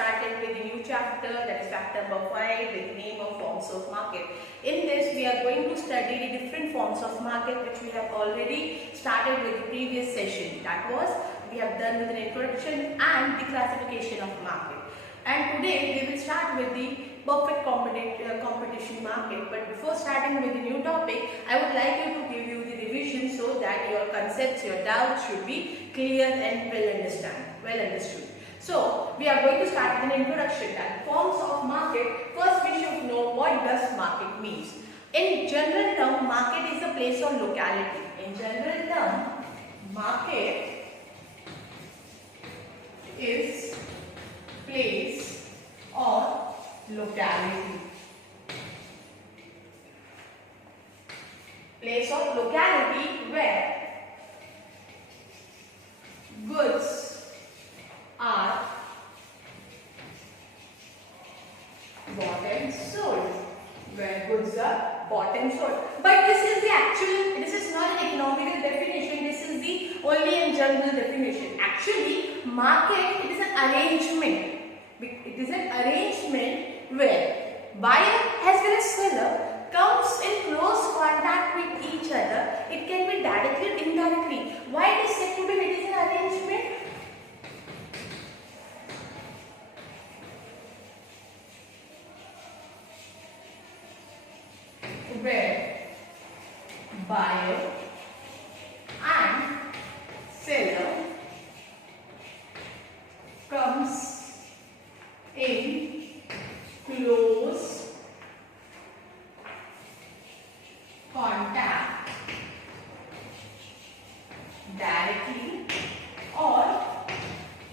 started with the new chapter, that is chapter number 5, with the name of forms of market. In this, we are going to study the different forms of market which we have already started with the previous session. That was, we have done with an introduction and the classification of market. And today we will start with the perfect competition market. But before starting with the new topic, I would like you to give you the revision so that your concepts, your doubts should be clear and well understood. So we are going to start with an introduction. That forms of market. First, we should know what does market means. In general term, market is a place or locality. In general term, market is place or locality. Place or locality where goods are bought and sold. Where goods are bought and sold. But this is the actual, this is not an economical definition, this is the only and general definition. Actually, market, it is an arrangement. It is an arrangement where buyer as well as seller comes in close contact with each other. It can be directly or indirectly. Why it is said to be it is an arrangement? Where buyer and seller comes in close contact directly or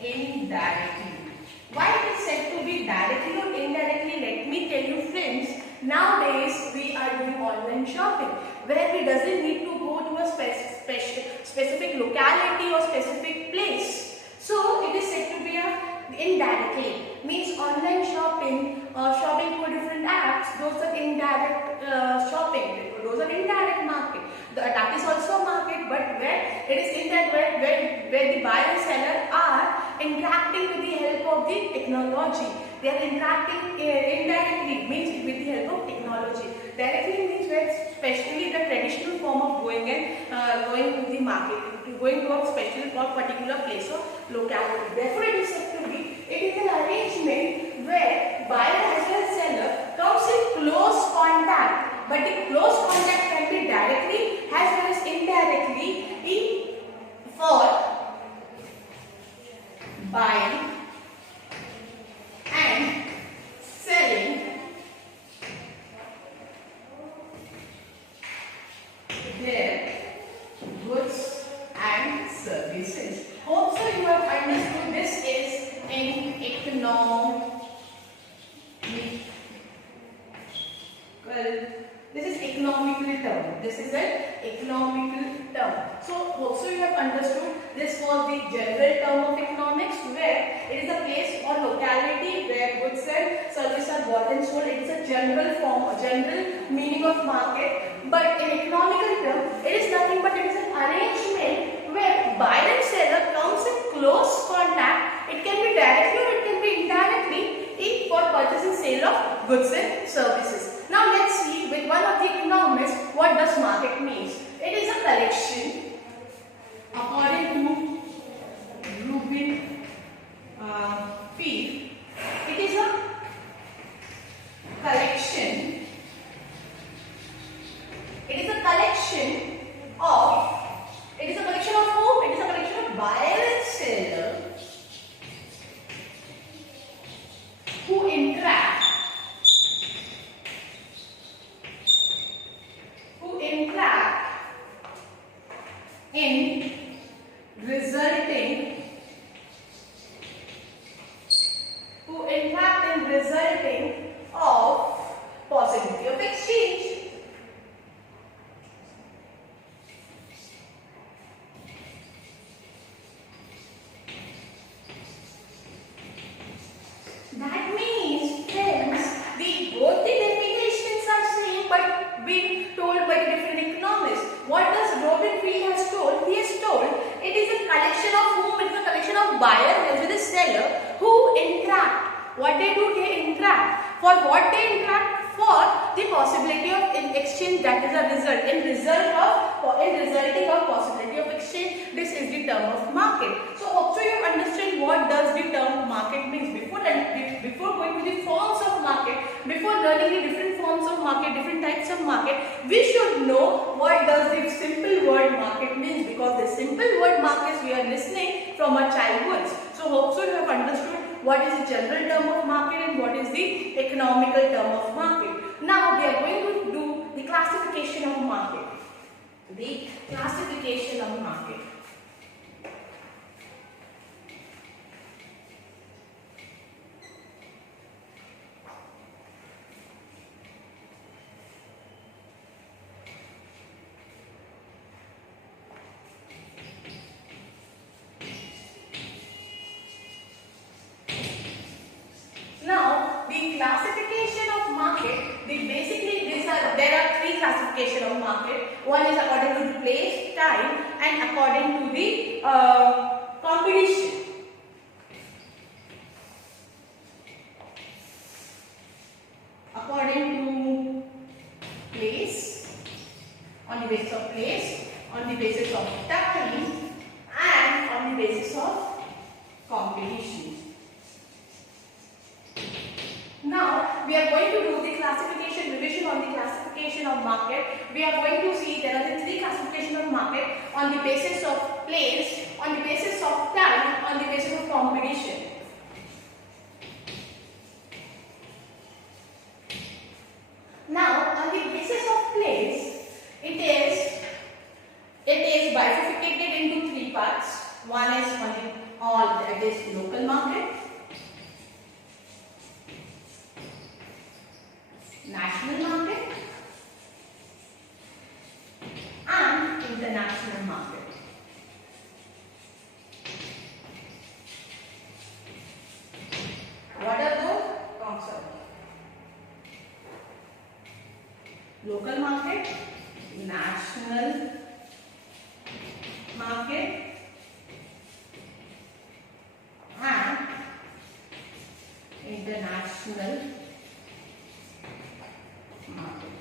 indirectly. Why it is said to be directly or indirectly? Let me tell you, friends. Nowadays we are doing online shopping where we doesn't need to go to a specific locality or specific place. So it is said to be indirectly. Means online shopping, shopping through different apps, those are indirect shopping, those are indirect market. That is also market, but where it is indirect, where the buyer and seller are interacting with the help of the technology. They are interacting indirectly, means with the help of technology. Directly means where especially the traditional form of going to the market, going to a special or particular place or locality. Therefore, it is said to be, it is an arrangement where buyer as well as seller comes in close contact, but the close contact can be directly as well as indirectly for buying and selling their goods and services. Also, you have understood this is an economical. This is economical term. This is an economical term. So also you have understood this was the general term of economics where it is a place or locality where goods and services are bought and sold. It is a general form, a general meaning of market. But in economical term, it is nothing but it is an arrangement where buyer and seller comes in close contact. It can be directly or it can be indirectly for purchase and sale of goods and services. Now let's see with one of the economists what does market means. It is a collection, according to Rubin Field, it is a collection. It is a collection of. It is a collection of whom? It is a collection of buyer and seller who interact in resulting of possibility of exchange. That means, friends, both the definitions are same but being told by different economists. What does Robin Field has told? He has told it is a collection of whom? It is a collection of buyer as well as seller who interact What they do, they interact. For what they interact? For the possibility of exchange, that is a result. In resulting of possibility of exchange, this is the term of market. So also you understand what does the term market means. Before going to the forms of market, before learning the different forms of market, different types of market, we should know what does the simple word market means, because the simple word markets we are listening from our childhoods. So hope so you have understood what is the general term of market and what is the economical term of market. Now we are going to do the classification of market. The classification of market. Classification of market, there are three classification of market. One is according to the place, time, and according to the competition. According to place, on the basis of place, on the basis of time, and on the basis of competition. Now we are going to do the classification, revision on the classification of market. We are going to see there are the three classification of market on the basis of place, on the basis of time, on the basis of competition. Now on the basis of place, it is bifurcated into three parts. One is that is local market, national market, and international market. What are those? Local market, national market, and international market.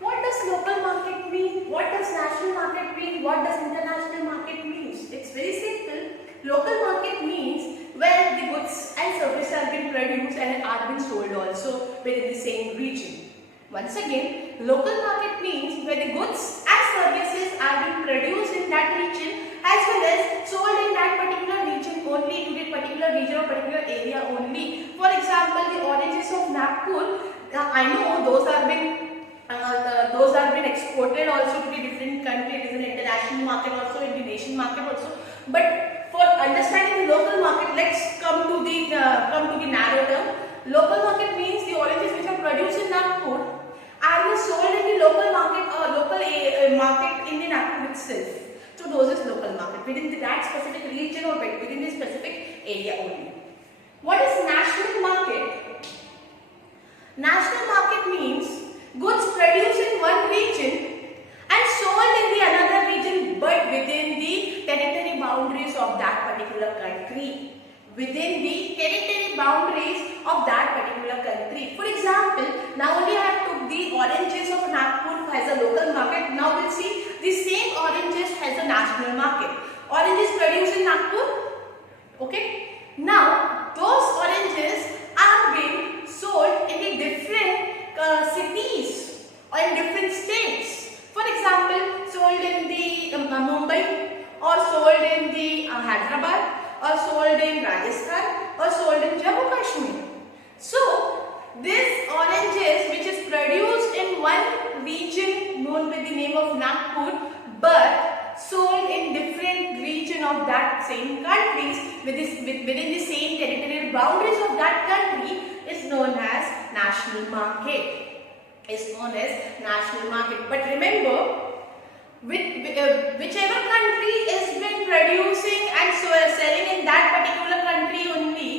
What does local market mean? What does national market mean? What does international market mean? It's very simple. Local market means where the goods and services have been produced and are being sold also within the same region. Once again, local market means where the goods and services are being produced in that region as well as sold in that particular region only, to that particular region or particular area only. For example, the oranges of Nagpur, I know those are being exported also to the different countries, in the international market also, in the nation market also. But for understanding the local market, let's come to the narrow term. Local market means the oranges which are produced in Nagpur are sold in the local market or local market in the Nagpur itself. So those is local market within that specific region or within the specific area only. What is national market? National market means goods produced in one region and sold in the another region, but within the territory boundaries of that particular country. Within the territory boundaries of that particular country. For example, now only I have took the oranges of Nagpur as a local market. Now we'll see the same oranges as a national market. Oranges produced in Nagpur. Okay. Now those oranges are being sold in the different cities or in different states. For example, sold in the Mumbai, or sold in the Hyderabad, or sold in Rajasthan, or sold in Jammu Kashmir. So this oranges which is produced in one region known with the name of Nagpur, but sold in different region of that same countries within the same territorial boundaries of that country is known as national market. But remember, whichever country is been producing and selling in that particular country only,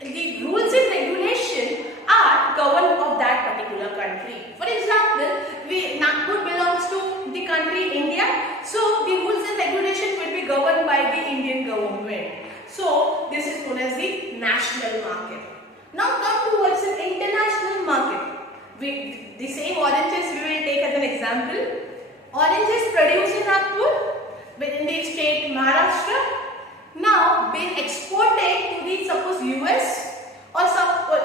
the rules and regulation are governed of that particular country. For example, Nagpur belongs to the country India, so the rules and regulation will be governed by the Indian government. So the this is known as the national market. Now come towards an international market. The same oranges we will take as an example. Oranges produced in Nagpur within the state Maharashtra, now been exported to the suppose US or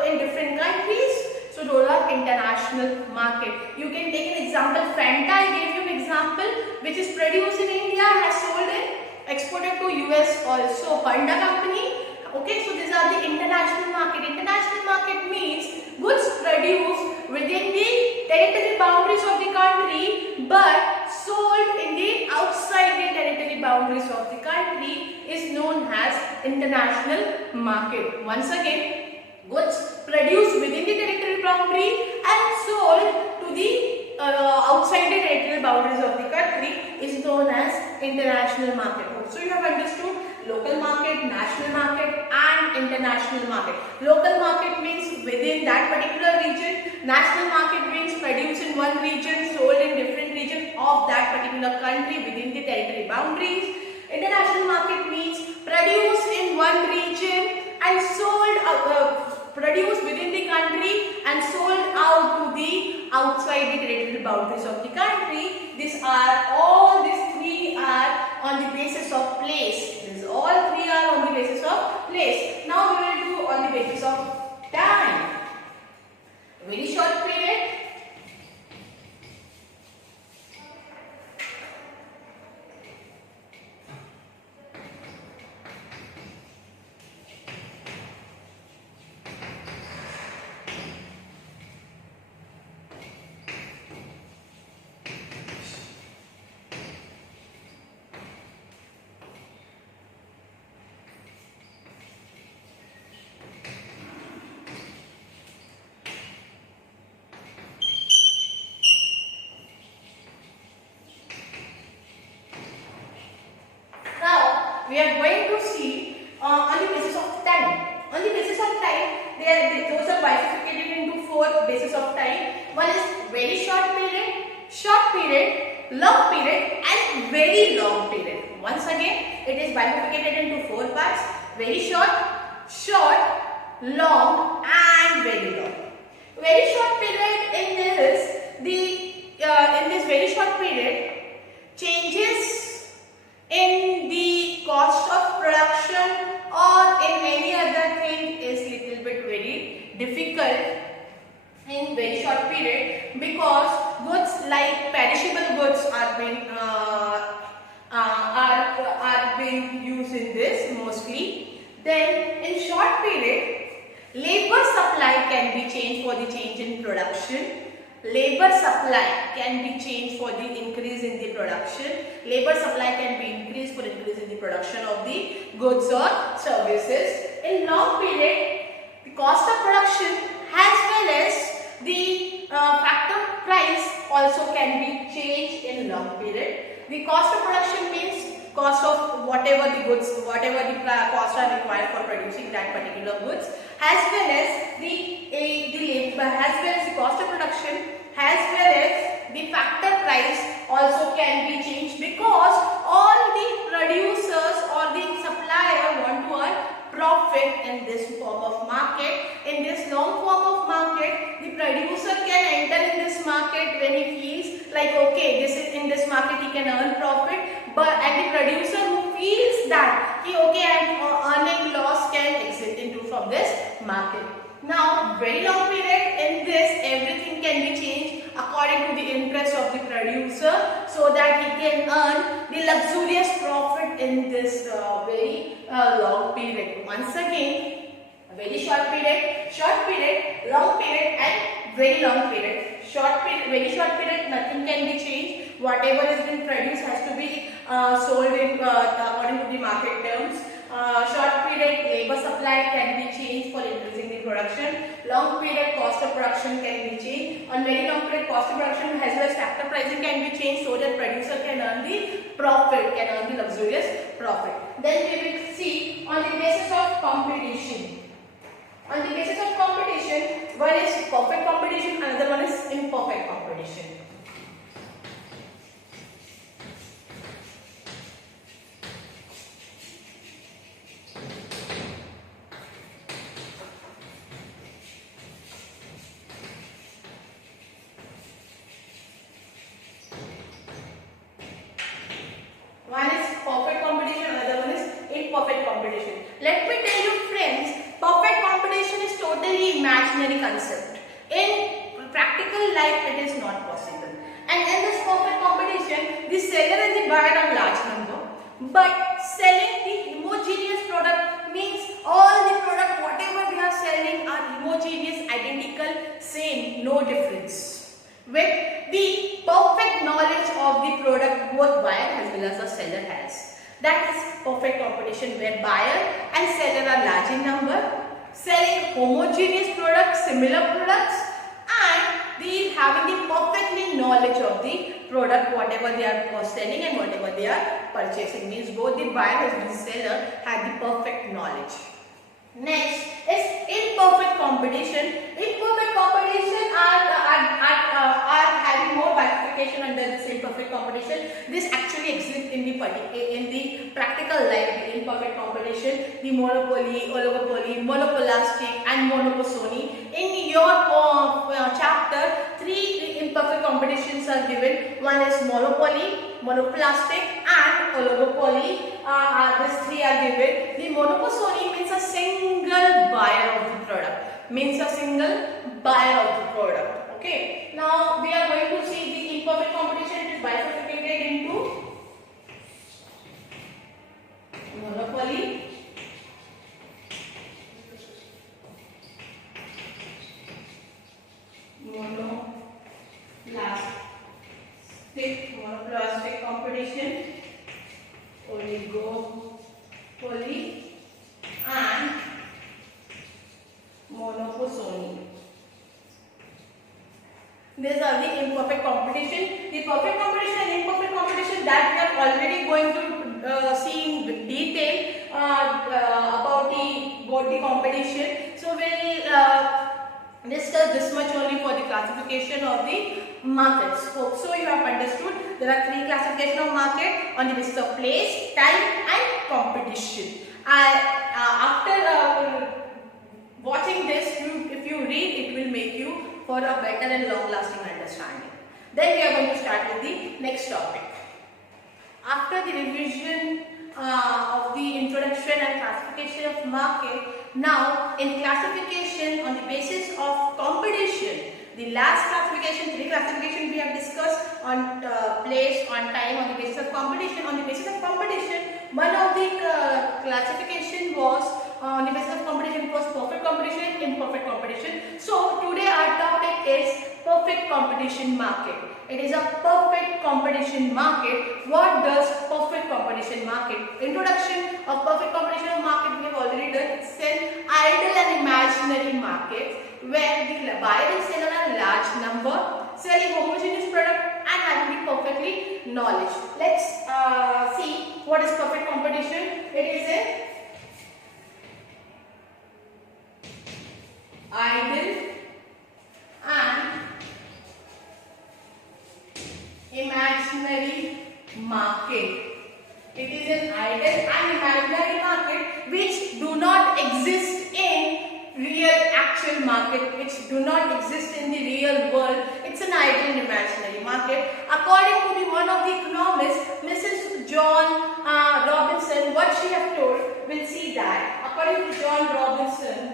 in different countries. So those are international market. You can take an example. Fanta, I gave you an example, which is produced in India, has sold in exported to US also. Honda company. Okay, so these are the international market. International market means goods produced within the territory boundaries of the country but sold in the outside the territory boundaries of the country is known as international market. Once again, goods produced within the territory boundary and sold to the outside the territorial boundaries of the country is known as international market. So you have understood local market, national market and international market. Local market means within that particular region. National market means produced in one region, sold in different region of that particular country within the territory boundaries. International market means produced in one region and sold produced within the country and sold out to the outside the territorial boundaries of the country. These three are on the basis of place. All three are on the basis of place. Now we will do on the basis of time. Very short period. We are going to see on the basis of time. On the basis of time, those are bifurcated into four bases of time. One is very short period, long period and very long period. Once again, it is bifurcated into four parts: very short, long and very long. Very short period in this very short period, changes in the cost of production or in any other thing is little bit very difficult in very short period, because goods like perishable goods are being used in this mostly. Then in short period, labor supply can be changed for the change in production. Labor supply can be changed for the increase in the production. Labor supply can be increased for increase in the production of the goods or services. In long period, the cost of production as well as the factor price also can be changed in long period. The cost of production means cost of whatever the goods, whatever the costs are required for producing that particular goods, as well as the labor, as well as the cost of production, as well as the factor price also can be changed, because all the producers or the supplier want to earn profit in this form of market. In this long form of market, the producer can enter in this market when he feels like, okay, in this market he can earn profit, and the producer who feels that okay, I am earning loss can exit from this market. Now, very long period, in this everything can be changed according to the interest of the producer, so that he can earn the luxurious profit in this very long period. Once again, very short period, long period and very long period. Very short period, nothing can be changed. Whatever has been produced has to be sold in according to the market terms. Short period, labor supply can be changed for increasing the production. Long period, cost of production can be changed. On very long period, cost of production as well as factor pricing can be changed, so that producer can earn the profit, can earn the luxurious profit. Then we will see on the basis of competition. On the basis of competition, one is perfect competition, another one is imperfect competition. only imaginary concept. In practical life, it is not possible. And in this perfect competition, the seller and the buyer are large number, but selling the homogeneous product means all the product whatever they are selling are homogeneous, identical, same, no difference. With the perfect knowledge of the product both buyer as well as the seller has. That is perfect competition where buyer and seller are large in number, selling homogeneous products, similar products, and they having the perfectly knowledge of the product whatever they are selling and whatever they are purchasing, means both the buyer and the seller have the perfect knowledge. Next is imperfect competition. Imperfect competition are having more bifurcation under this imperfect competition. This actually exists in the practical life. The imperfect competition, the monopoly, oligopoly, monopolistic, and monopoly. In your chapter, 3 imperfect competitions are given. One is monopoly, monopolistic, and oligopoly. These 3 are given. The monopoly means a single buyer of the product. Means a single buyer of the product. Okay. Now we are going to see the imperfect competition. It is bifurcated into monopoly, monopolistic competition, oligopoly, and monopoly. These are the imperfect competition. The perfect competition and imperfect competition that we are already going to see in detail about both the competition. So we will discuss this much only for the classification of the markets. Hope so you have understood. There are 3 classification of market on the basis of place, time, and competition. After watching this, if you read, it will make you for a better and long-lasting understanding. Then we are going to start with the next topic. After the revision of the introduction and classification of market, now in classification on the basis of competition, the last classification, 3 classification we have discussed on place, on time, on the basis of competition. On the basis of competition, one of the classification was on the basis of competition was perfect competition, imperfect competition. So today our topic is perfect competition market. It is a perfect competition market. What does perfect competition market? Introduction of perfect competition market we have already done. It's an ideal and imaginary market where the buyer and seller are large number, selling homogeneous product and having perfectly knowledge. Let's see what is perfect competition. It is a ideal and imaginary market. It is an ideal and imaginary market which do not exist in real actual market, which do not exist in the real world. It's an ideal and imaginary market. According to the one of the economists, Mrs. John Robinson, what she have told, we'll see that. According to John Robinson,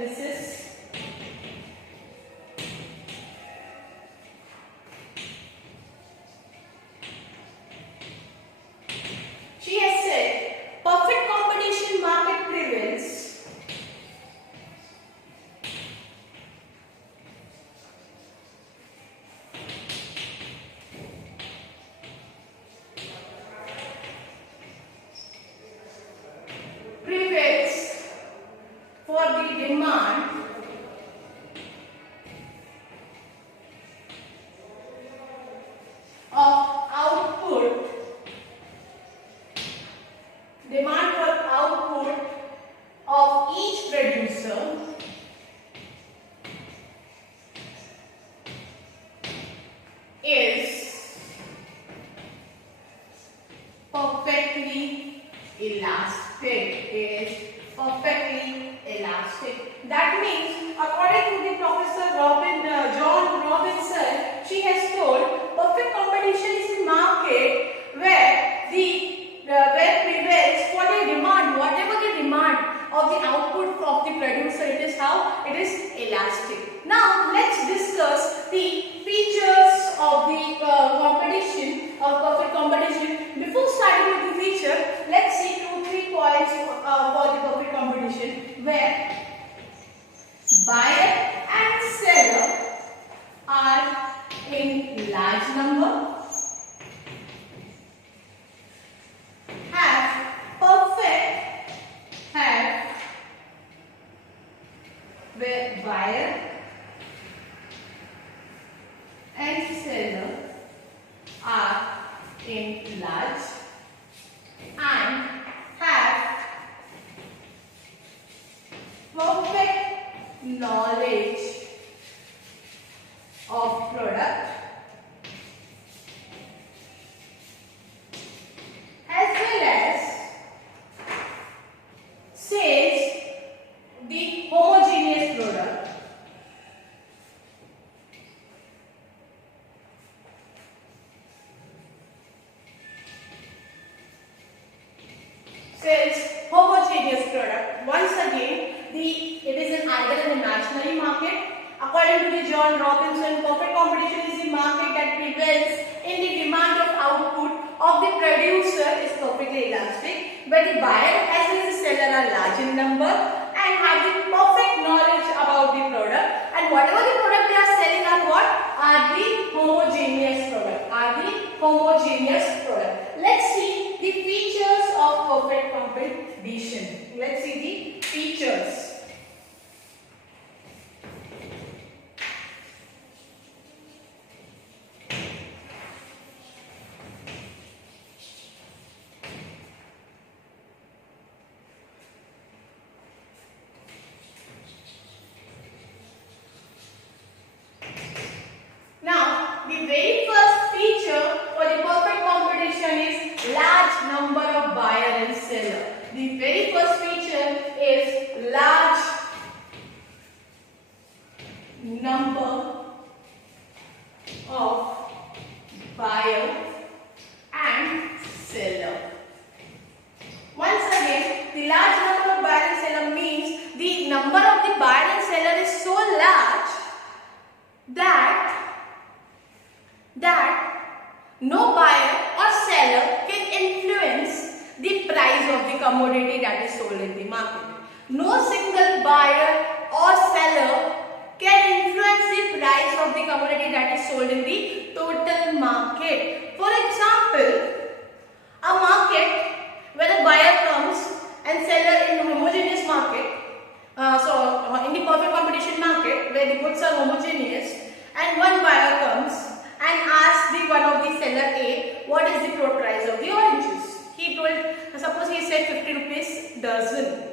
she has said, perfect competition market prevails for the demand of output, of each producer is perfectly elastic. That means, according to the Professor John Robinson, she has told perfect competition is a market where where prevails for the demand, whatever the demand of the output of the producer. It is how? It is elastic. Now let's discuss the features of the competition, of perfect competition. Before starting with the feature, let's see 2-3 points for the perfect competition, where buyer and seller are in large number, where buyer and seller are in large and have perfect knowledge of product as well as says the homogeneous product. Says homogeneous product. Once again, it is either in the imaginary market. According to the John Robinson, perfect competition is the market that prevails in the demand of output of the producer is perfectly elastic, where the buyer as well as the seller are large in number and have the perfect knowledge about the product, and whatever the product they are selling are what? Are the homogeneous product. Let's see the features of perfect competition. Let's see the features. The very first feature for the perfect competition is large number of buyer and seller. The very first feature is large number of buyer and seller. Once again, the large number of buyer and seller means the number of the buyer and seller is so large that no buyer or seller can influence the price of the commodity that is sold in the market. No single buyer or seller can influence the price of the commodity that is sold in the total market. For example, a market where a buyer comes and seller in a homogeneous market, in the perfect competition market where the goods are homogeneous, and one buyer comes and asked one of the seller A, what is the price of the oranges? He told, suppose he said 50 rupees dozen.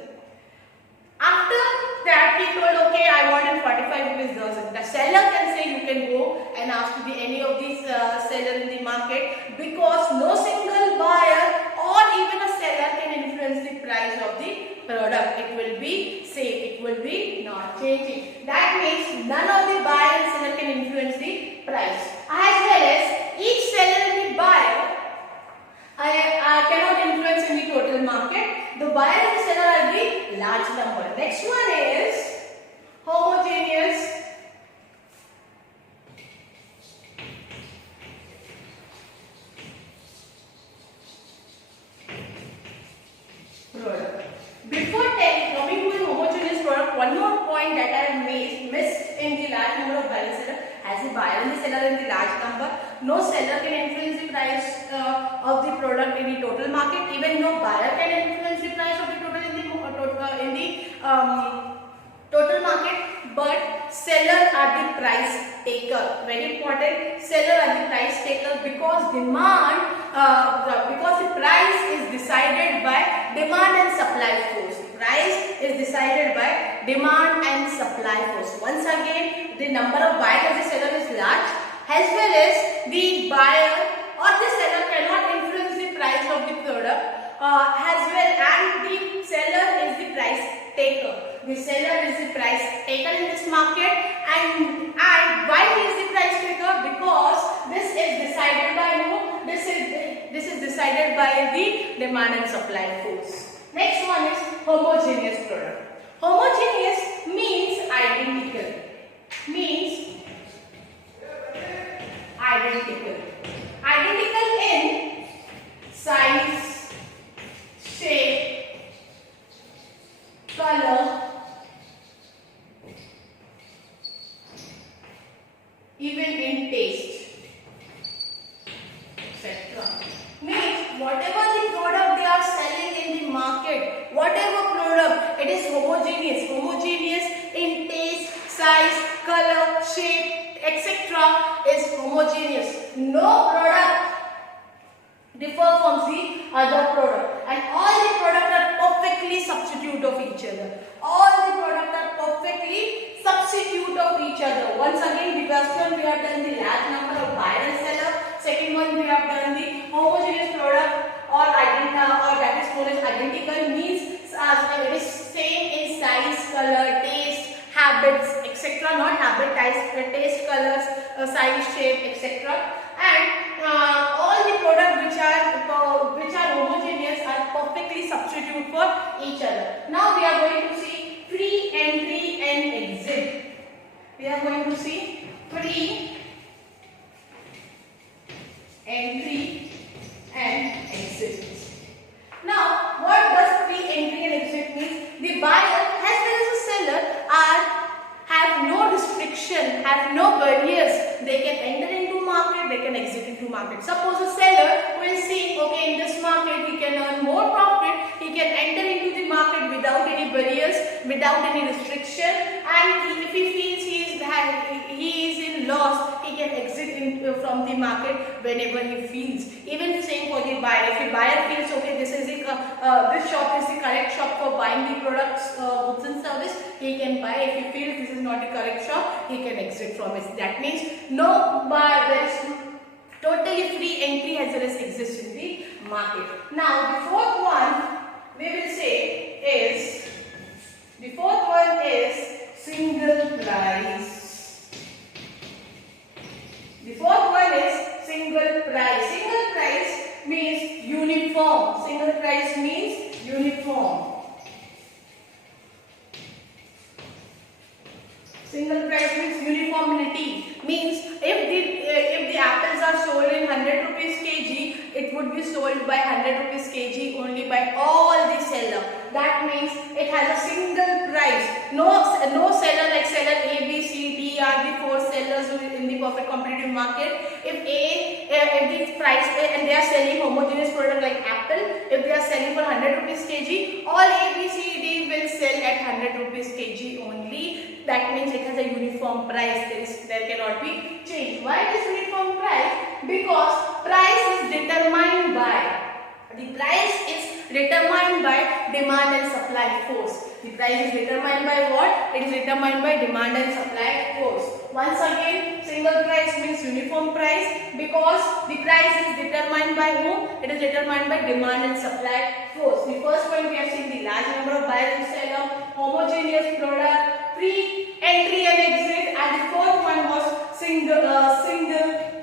After that he told, okay, I want it 45 rupees dozen. The seller can say, you can go and ask any of these seller in the market, because no single buyer or even a seller can influence the price of the product. It will be same, it will be not changing. That means none of the buyer and seller can influence the price. As well as each seller and the buyer cannot influence in the total market. The buyer and the seller are the large number. Next one is homogeneous product. Before coming to the homogeneous product, one more point that I have missed in the large number of buyer and seller. As the buyer and the seller in the large number, no seller can influence the price of the product in the total market. Even no buyer can influence the price of the product in the total market. But seller are the price taker. Very important. Seller are the price taker because because the price is decided by demand and supply force. Price is decided by demand and supply force. Once again, the number of buyer of the seller is large, as well as the buyer or the seller cannot influence the price of the product, as well, and the seller is the price taker. The seller is the price taker in this market, and why he is the price taker? Because this is decided by who? This is decided by the demand and supply force. Next one is homogeneous product. Homogeneous size, color, shape, etc. is homogeneous. No product differ from the other product, and all the products are perfectly substitute of each other. All the products are perfectly substitute of each other. Once again, the first one we have done the large number of buyer and seller. Second one we have done the homogeneous product or that is known as identical, means it is same in size, color, taste, habits, etc. Not habit, taste, colors, size, shape, etc. And all the products which are homogeneous are perfectly substitute for each other. Now we are going to see free entry and exit. We are going to see free entry and exit. Now, what does free entry and exit mean? The buyer as well as the seller have no restriction, have no barriers. They can enter into market, they can exit into market. Suppose a seller will see, okay, in this market he can earn more profit, he can enter into the market without any barriers, without any restriction, and if he feels he is in loss, he can exit from the market whenever he feels. Even the same for the buyer. If the buyer feels, okay, this shop is the correct shop for buying the products, goods and service, he can buy. If he feels this is not the correct shop, he can exit from it. That means there is totally free entry as well as exist in the market. Now the fourth one we will say is, the fourth one is single price. The fourth one is single price. Single price means uniform. Single price means uniform. Single price means uniformity. Means if the apples are sold in 100 rupees kg, it would be sold by 100 rupees kg only by all the seller. That means it has a single price. No seller like seller A, B, C, D are the four sellers in the perfect competitive market. If the price and they are selling homogeneous product like apple, if they are selling for 100 rupees kg, all A, B, C, D will sell at 100 rupees kg only. That means it has a uniform price. There cannot be change. Why it is uniform price? Because price is determined by demand and supply force. The price is determined by what? It is determined by demand and supply force. Once again, single price means uniform price because the price is determined by whom? It is determined by demand and supply force. The first point we have seen the large number of buyers and sellers, homogeneous product, free entry and exit, and the fourth one was single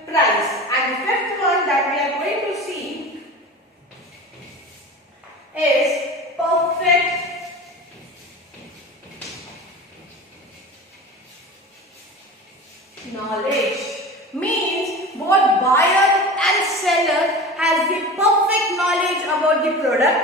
price. And the fifth one that we are going to see is perfect knowledge. Means both buyer and seller has the perfect knowledge about the product,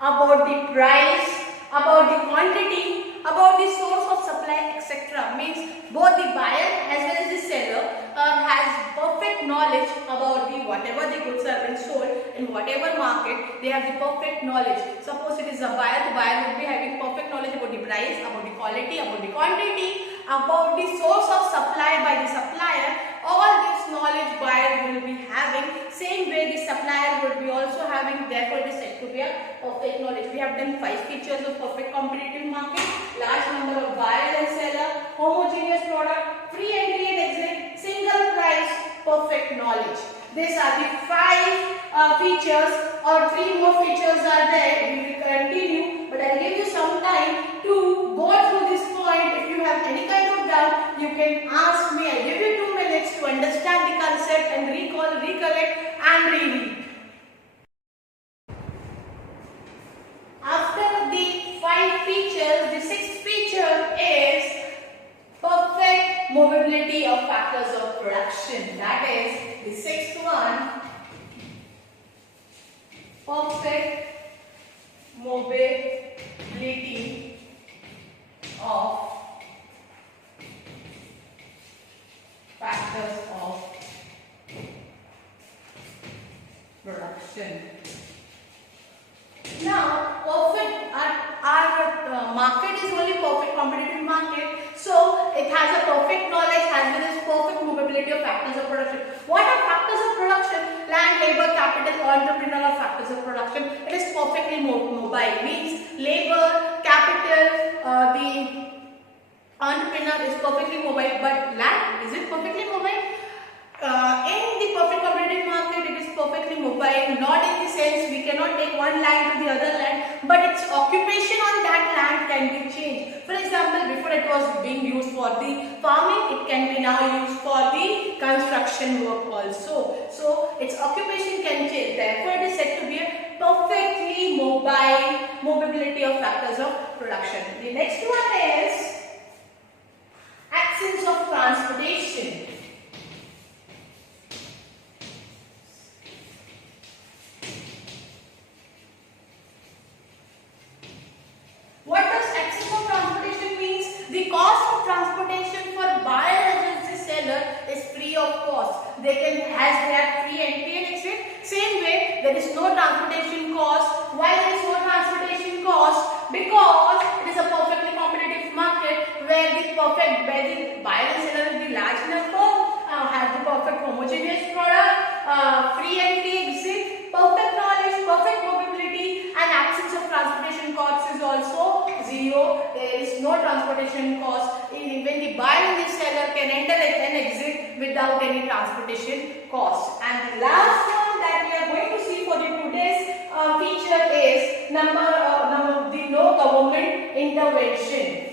about the price, about the quantity, about the source of supply, etc. Means both the buyer as well as the seller has perfect knowledge about the whatever the goods are being sold in whatever market. They have the perfect knowledge. Suppose it is a buyer, the buyer would be having perfect knowledge about the price, about the quality, about the quantity, about the source of supply by the supplier. All this knowledge buyer will be having. Same way the supplier will be also having. Therefore, it is said to be a perfect knowledge. We have done 5 features of perfect competitive market: large number of buyers and seller, homogeneous product, free entry and exit, single price, perfect knowledge. These are the 5 features, or 3 more features are there. We will continue, but I'll give you some time to go through this point. If you have any kind of doubt, you can ask me. I'll give you 2 minutes to understand the concept and recall, recollect and reread. After the 5 features, the 6th feature is perfect movability of factors of production. That is the 6th one, perfect mobility of factors of production. Now, perfect, our market is only perfect competitive market, so it has a perfect knowledge as well as perfect movability of factors of production. What are factors of production? Land, labor, capital, entrepreneur are factors of production. It is perfectly mobile. Means labor, capital, the entrepreneur is perfectly mobile, but land, is it perfectly mobile? In the perfect competitive market, it is perfectly mobile, not in the sense we cannot take one land to the other land, but its occupation on that land can be changed. For example, before it was being used for the farming, it can be now used for the construction work also. So its occupation can change. Therefore, it is said to be a perfectly mobile movability of factors of production. The next one is absence of transportation. What does absence of transportation means? The cost of transportation for buyer as well as the seller is free of cost. They can, as they have free entry and exit. Same way, there is no transportation cost. Why there is no transportation cost? Because it is a perfectly competitive market where the buyer and seller will be large number, have the perfect homogeneous product, free entry exit, perfect knowledge, perfect mobility, and absence of transportation costs is also zero. There is no transportation cost. Even the buyer and the seller can enter and exit without any transportation cost. And the last one that we are going to see for the today's feature is the no government intervention.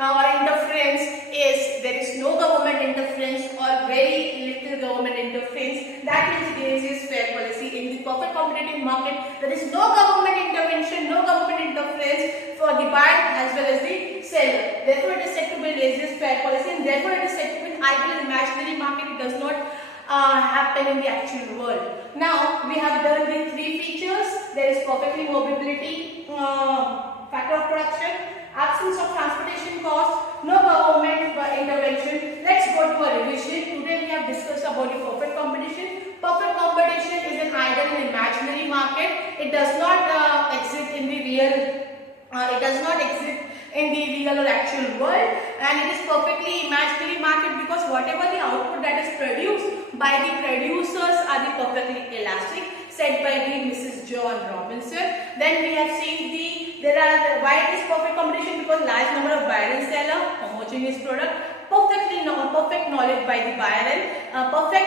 Or interference is there is no government interference or very little government interference. That is laissez-faire policy. In the perfect competitive market, there is no government intervention, no government interference for the buyer as well as the seller. Therefore, it is said to be laissez-faire policy, and therefore it is said to be an ideal imaginary market. It does not happen in the actual world. Now we have done the three features. There is perfectly mobility, factor of production, absence of transportation cost, no government intervention. Let's go to a revision. Today we have discussed about the perfect competition. Perfect competition is an ideal and imaginary market. It does not exist in the real. It does not exist in the real or actual world, and it is perfectly imaginary market because whatever the output that is produced by the producers are the perfectly elastic, said by the Mrs. John Robinson. Then we have seen why it is perfect competition, because large number of buyer and seller, homogeneous product, perfect knowledge by the buyer and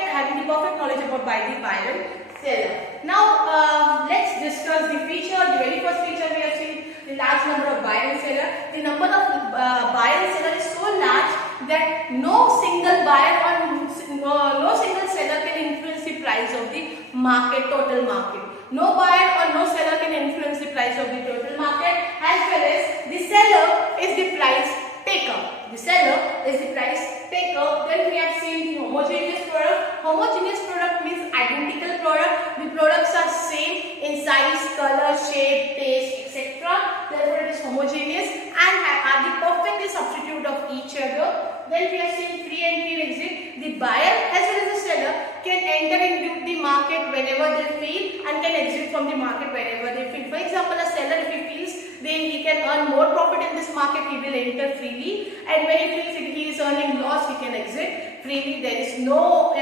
having the perfect knowledge about by the buyer and seller. Now let's discuss the feature. The very first feature we have seen the large number of buyer and seller. The number of buyer and seller is so large that no single buyer or no single seller can influence the price of the market, total market. No buyer or no seller can influence the price of the total market, as well as the seller is the price taker. The seller is the price taker. Then we have seen the homogeneous product. Homogeneous product means identical product. The products are same in size, color, shape, taste, etc. Therefore, it is homogeneous and are the perfectly substitute of each other. Then we have seen free entry and exit. The buyer as well as the seller can enter into the market whenever they feel and can exit from the market whenever they feel. For example, a seller, if he feels then he can earn more profit in this market, he will enter freely, and when he feels he is earning loss, he can exit freely. There is no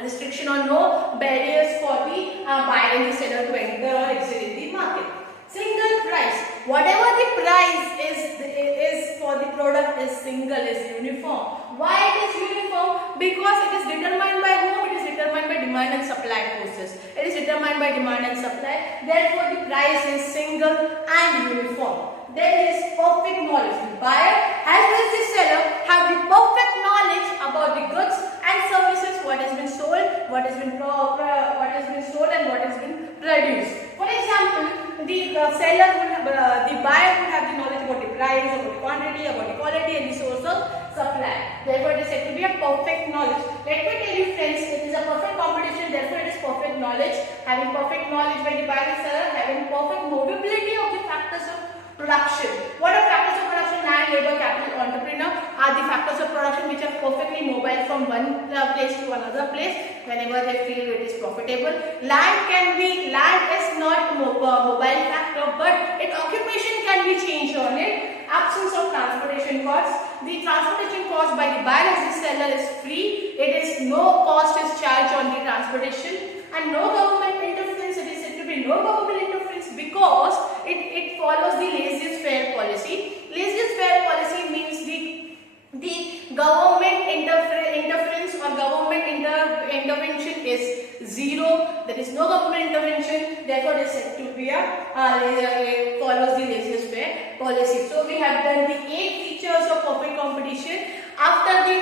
restriction or no barriers for the buyer and the seller to enter or exit in the market. Single price. Whatever the price is for the product is single, is uniform. Why it is uniform? Because it is determined by whom? It is determined by demand and supply forces. It is determined by demand and supply. Therefore, the price is single and uniform. There is perfect knowledge. The buyer as well as the seller have the perfect knowledge about the goods and services, what has been sold, what has been sold, and what has been produced. For example, the seller would have, the buyer would have the knowledge about the price, about the quantity, about the quality and the source of supply. Therefore, it is said to be a perfect knowledge. Let me tell you friends, it is a perfect competition, therefore it is perfect knowledge. Having perfect knowledge by the buyer and seller, having perfect knowability of the factors of production. What are factors of production? Man, labor, capital, entrepreneur are the factors of production which are perfectly mobile from one place to another place whenever they feel it is profitable. Land is not mobile factor, but its occupation can be changed on it. Absence of transportation costs. The transportation cost by the buyer as the seller is free. It is no cost is charged on the transportation, and no government interference. It is said to be no government interference because it follows the laissez-faire policy. Laissez-faire policy means the government interference or government intervention is zero. There is no government intervention. Therefore, it is said to be follows the laissez-faire policy. So we have done the 8 features of perfect competition. After the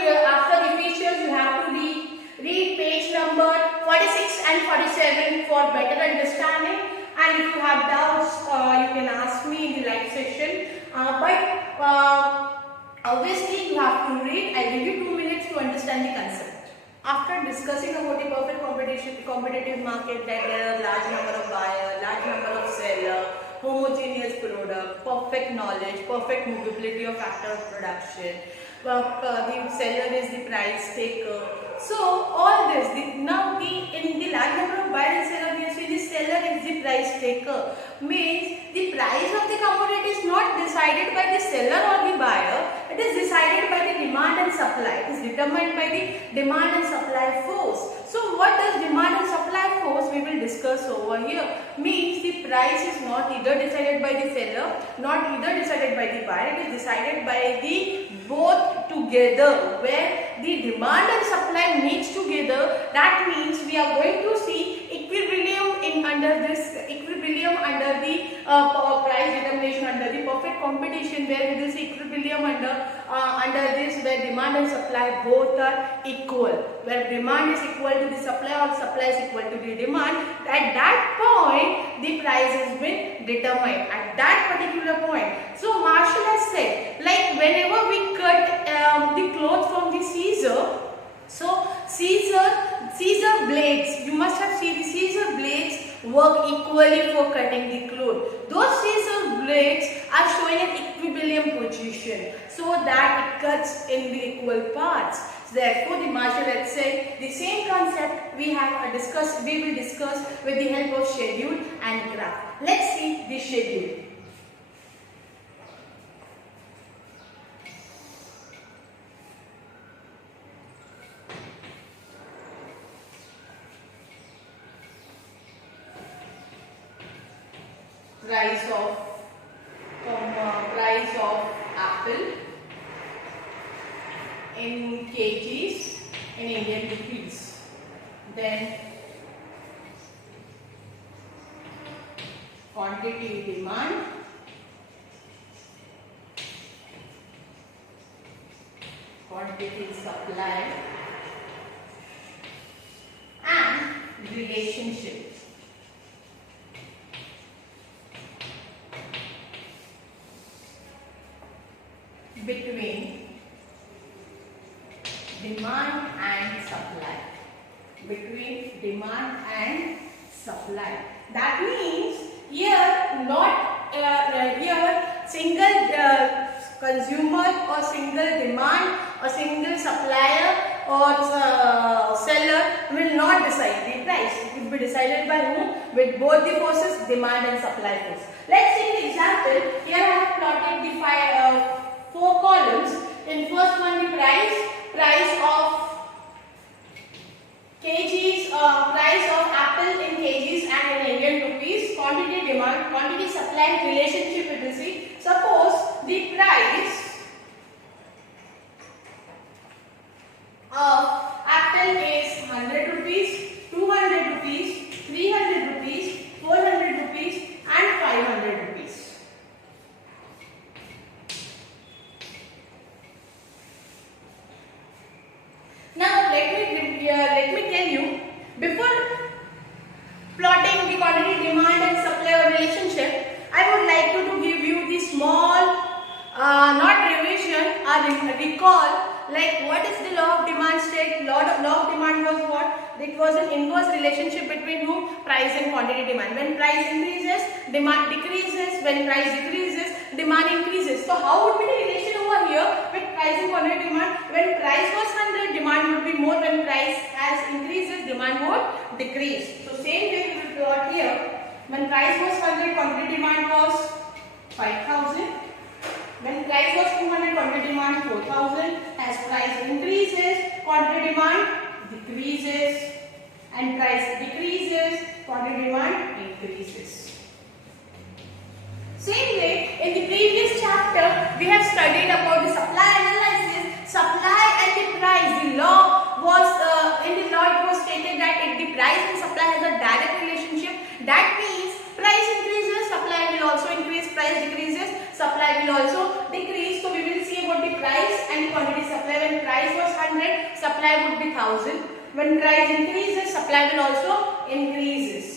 features, you have to read page number 46 and 47 for better understanding. And if you have doubts, you can ask me in the live session. Obviously, you have to read. I will give you 2 minutes to understand the concept. After discussing about the perfect competitive market, that there are large number of buyers, large number of sellers, homogeneous product, perfect knowledge, perfect movability of factor of production. The seller is the price taker. So all this, in the large number of buyer and seller, we see the seller is the price taker. Means the price of the commodity is not decided by the seller or the buyer. It is decided by the demand and supply. It is determined by the demand and supply force. So what does demand and supply force? We will discuss over here. Means the price is not either decided by the seller, not either decided by the buyer. It is decided by the both together, where the demand and supply meets together. That means we are going to see equilibrium under the price determination, under the perfect competition, where we will see equilibrium under this, where demand and supply both are equal, where demand is equal to the supply or supply is equal to the demand. At that point, the price has been determined at that particular point. So Marshall has said, like whenever we cut the cloth from the scissor, so scissor blades, you must have seen the scissor blades work equally for cutting the cloth. Those scissor blades are showing an equilibrium position so that it cuts in the equal parts. Therefore, the Marshall had said the same concept we will discuss with the help of schedule and graph. Let's see the schedule. Price of apple in kgs in Indian rupees. Then quantity demand, quantity supply, and relationship between demand and supply. Between demand and supply. That means here not here single consumer or single demand or single supplier or seller will not decide the price. It will be decided by whom? With both the forces, demand and supply force. Let's see the example. Here I have plotted the 4 columns. In first one, the price of kgs, price of apple in kgs and in Indian rupees, quantity demand, quantity supply relationship. We will see. Suppose the price of apple is 100 rupees, 200 rupees, 300 rupees, 400 rupees, and 500 rupees. Now let me tell you, before plotting the quantity demand and supply relationship, it was an inverse relationship between whom? Price and quantity demand. When price increases, demand decreases. When price decreases, demand increases. So how would be the relation over here with price and quantity demand? When price was 100, demand would be more. When price has increases, demand would decrease. So same way we will plot here. When price was 100, quantity demand was 5,000. When price was 200, quantity demand 4,000. As price increases, quantity demand decreases, and price decreases, quantity demand increases. Same way, in the previous chapter, we have studied about the supply analysis, supply and the price. The law was, in the law it was stated that if the price and supply has a direct relationship, that means price increases, supply will also increase, price decreases, supply will also decrease. So we will see about the price and the quantity supply. When price was 100, supply would be 1000. When price increases, supply will also increases.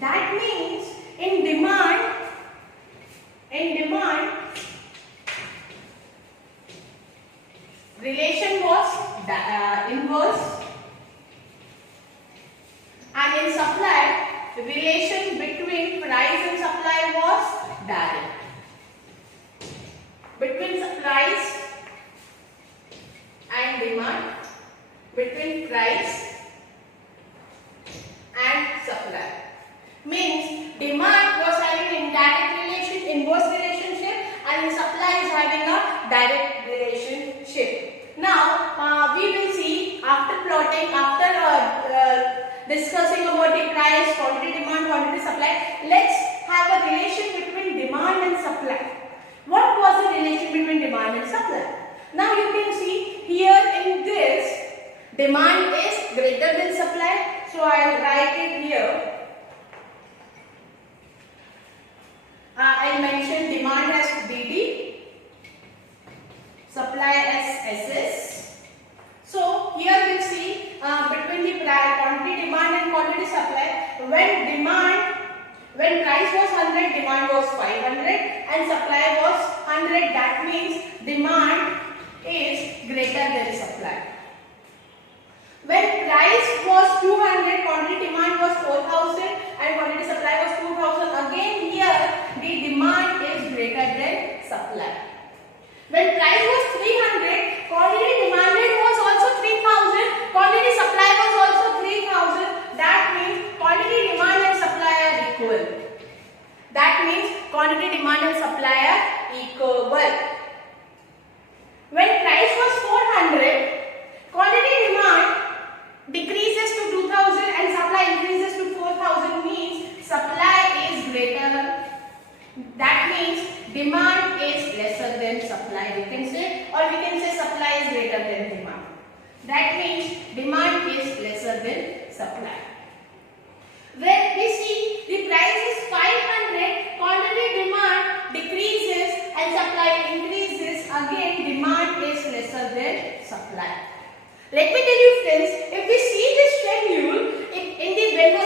That means in demand, relation was inverse, and in supply, the relation between price and supply was direct. Between price and demand, between price and supply. Means demand was having indirect relation, inverse relationship, and supply is having a direct relationship. Now we will see after plotting, after discussing about the price, quantity demand, quantity supply. Let's have a relation between demand and supply. What was the relation between demand and supply? Now you can see here in this, demand is greater than supply. So I will write it here. I mentioned demand as DD, supply as SS. So here we'll see between the quantity demand and quantity supply. When price was 100, demand was 500 and supply was 100. That means demand is greater than supply. When price was 200, quantity demand was 4,000 and quantity supply was 2,000. Again here the demand is greater than supply. When price was 300, quantity demanded was also 3,000, quantity supply was also 3,000. That means quantity demand and supply are equal. That means quantity demand and supply are equal. When price was 400, quantity demand decreases to 2,000 and supply increases to 4,000, means supply is greater. That means demand is lesser than supply, we can say, or we can say supply is greater than demand. That means demand is lesser than supply. When we see the price is 500, quantity demand decreases and supply increases, again demand is lesser than supply. Let me tell you friends, if we see this schedule,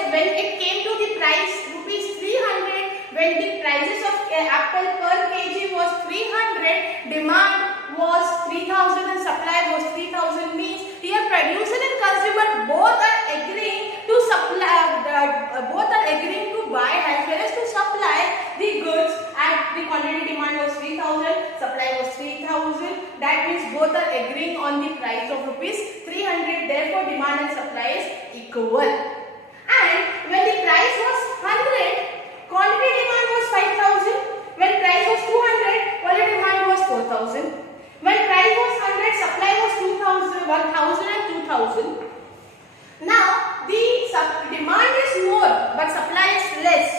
when it came to the price rupees 300, when the prices of apple per kg was 300, demand was 3,000 and supply was 3,000, means here producer and consumer both are agreeing to supply, both are agreeing to buy as well as to supply the goods at the quantity demand was 3,000, supply was 3,000. That means both are agreeing on the price of rupees 300. Therefore, demand and supply is equal. And when the price was 100, quantity demand was 5,000. When price was 200, quantity demand was 4,000. When price was 100, supply was 2,000, 1,000 and 2,000. Now, the demand is more, but supply is less.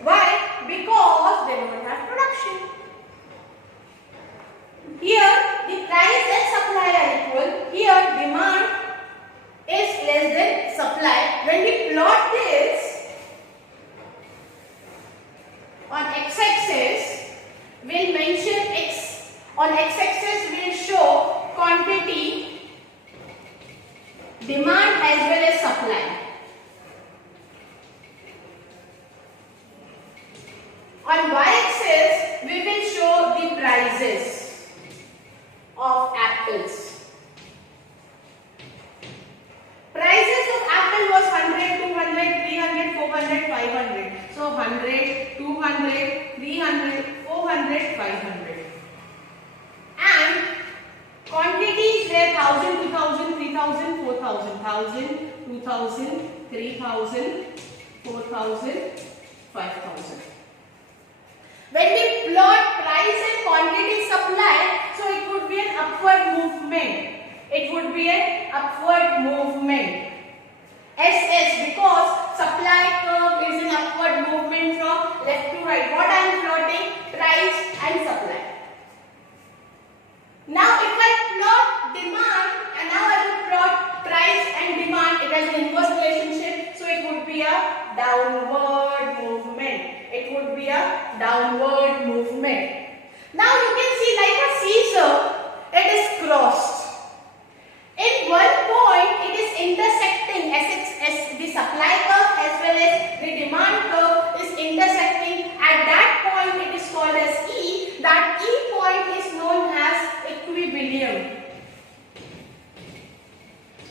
Why? Because they don't have production. Here, the price and supply are equal. Here, demand is less than supply. When we plot this on x-axis, we'll mention x. On x-axis, we'll show quantity, demand as well as supply. 1000, 2000, 3000, 4000, 5000. When we plot price and quantity supply, so it would be an upward movement. It would be an upward movement. SS, because supply curve is an upward movement from left to right. What I am plotting? Price and supply. Now if I plot demand and now I will plot price and demand, it has an inverse relationship, so it would be a downward movement. It would be a downward movement. Now you can see like a scissor, it is crossed. In one point, it is intersecting as the supply curve as well as the demand curve is intersecting. At that point, it is called as E. That E point is known as equilibrium,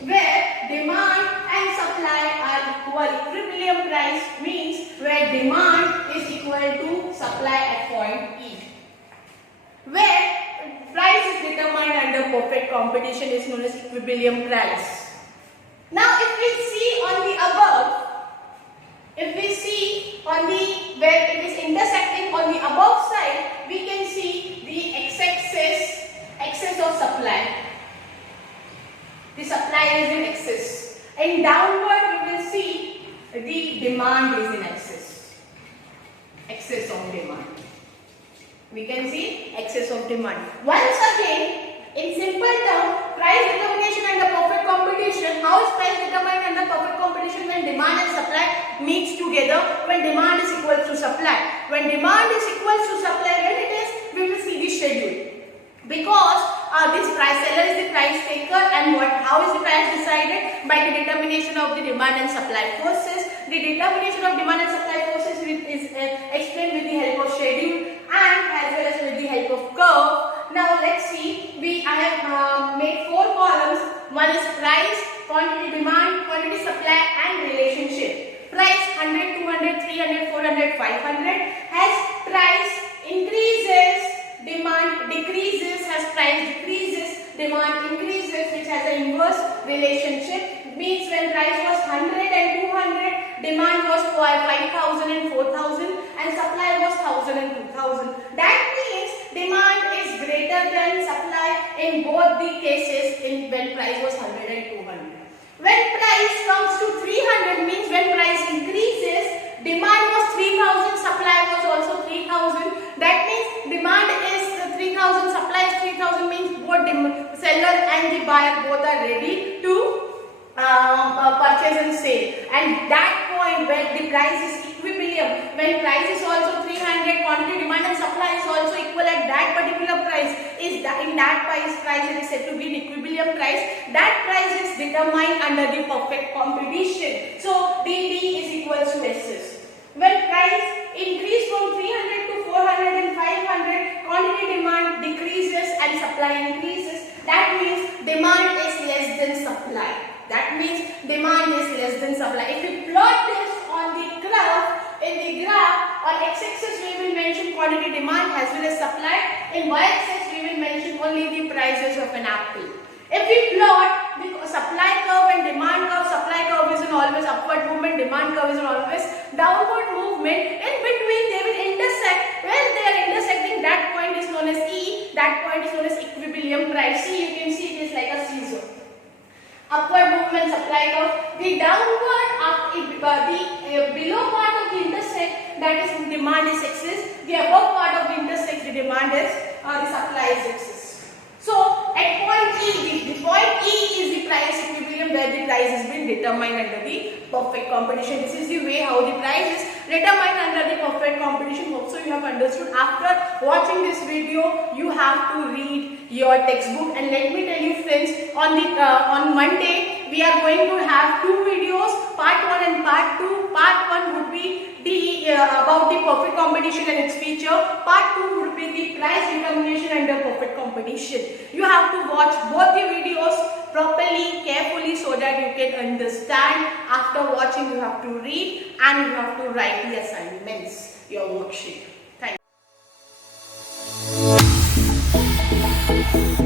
where demand and supply are equal. Equilibrium price means where demand is equal to supply at point E. Where price is determined under perfect competition is known as equilibrium price. Now if we see on the above, if we see on the where it is intersecting on the above side, we can see the excess of supply. The supply is in excess. And downward we will see the demand is in excess. Excess of demand. We can see excess of demand. Once again, in simple terms, price determination under perfect competition. How is price determined under perfect competition? When demand and supply meets together, when demand is equal to supply. When demand is equal to supply, when it is, we will see the schedule. Because this price seller is the price taker, and how is the price decided? By the determination of the demand and supply forces. The determination of demand and supply forces is explained with the help of schedule and as well as with the help of curve. Now let's see, I have made 4 columns. One is price, quantity demand, quantity supply and relationship. Price 100, 200, 300, 400, 500. As price increases, demand decreases. As price decreases, demand increases, which has an inverse relationship. Means when price was 100 and 200, demand was 5,000 and 4,000 and supply was 1,000 and 2,000. That means demand is greater than supply in both the cases when price was 100 and 200. When price comes to 300, means when price increases, demand was 3,000, supply was also 3,000. That means demand is 3,000, supply is 3,000, means both the seller and the buyer both are ready to purchase and sale. And that point where the price is equilibrium, when price is also 300, quantity demand and supply is also equal at that particular price, in that price it is said to be an equilibrium price. That price is determined under the perfect competition. So DD is equal to SS. When price increase from 300 to 400 and 500, quantity demand decreases and supply increases. That means demand is less than supply. That means demand is less than supply. If we plot this on the graph, in the graph on x-axis we will mention quantity demand as well as supply. In y-axis we will mention only the prices of an apple. If we plot the supply curve and demand curve, supply curve is an always upward movement, demand curve is an always downward movement. In between they will intersect. When they are intersecting, that point is known as E. That point is known as equilibrium price. See, you can see it is like a scissor. Upward movement supply curve. The downward, the below part of the intersect, that is demand is excess. The above part of the intersect, the demand is the supply is excess. So at point E, the point E is the price equilibrium where the price has been determined under the perfect competition. This is the way how the price is determined under the perfect competition. Hope so you have understood. After watching this video, you have to read your textbook. And let me tell you friends, on Monday we are going to have 2 videos, part 1 and part 2. Part 1 would be about the perfect competition and its feature. Part 2 would be the price determination under perfect competition. You have to watch both the videos properly, carefully, so that you can understand. After watching, you have to read and you have to write the assignments, your worksheet. Thank you.